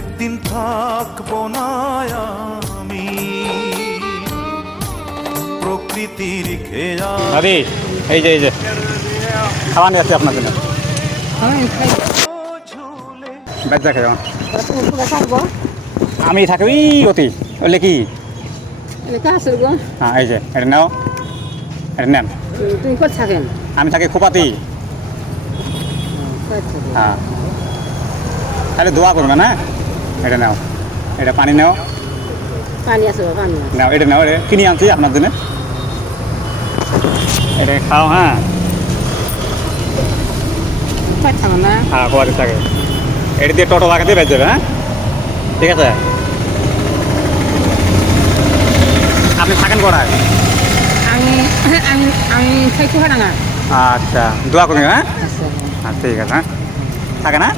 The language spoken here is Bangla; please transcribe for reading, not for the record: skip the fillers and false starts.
একদিন থাকবো না আমি প্রকৃতির খেয়া। ভাবি এই যে খাওয়া নিয়ে আসছে আপনার জন্য। বেজা খেয়ে আমি থাকি ওই অতি বললে কি হ্যাঁ এই যে এটা নাও, এটা নেন। তুমি কোথায় থাকেন? আমি থাকি খোপাতি। হ্যাঁ তাহলে দোয়া করবে না, এটা নাও, এটা পানি নাও, পানি আছে পানি আছে। নাও এটা নাও, এটা কিনে আনছি আপনার জন্য, এটা খাও। হ্যাঁ কোথায় থাকেন না? হ্যাঁ খোয়াতে থাকে, এটা দিয়ে টোটো লাগাতে বেঁচে যাবে। হ্যাঁ ঠিক আছে। আপনি থাকেন কোথায়? আমি আমি আমি থাকি না। আচ্ছা দোয়া করুন। হ্যাঁ আচ্ছা ঠিক আছে। হ্যাঁ থাকে না।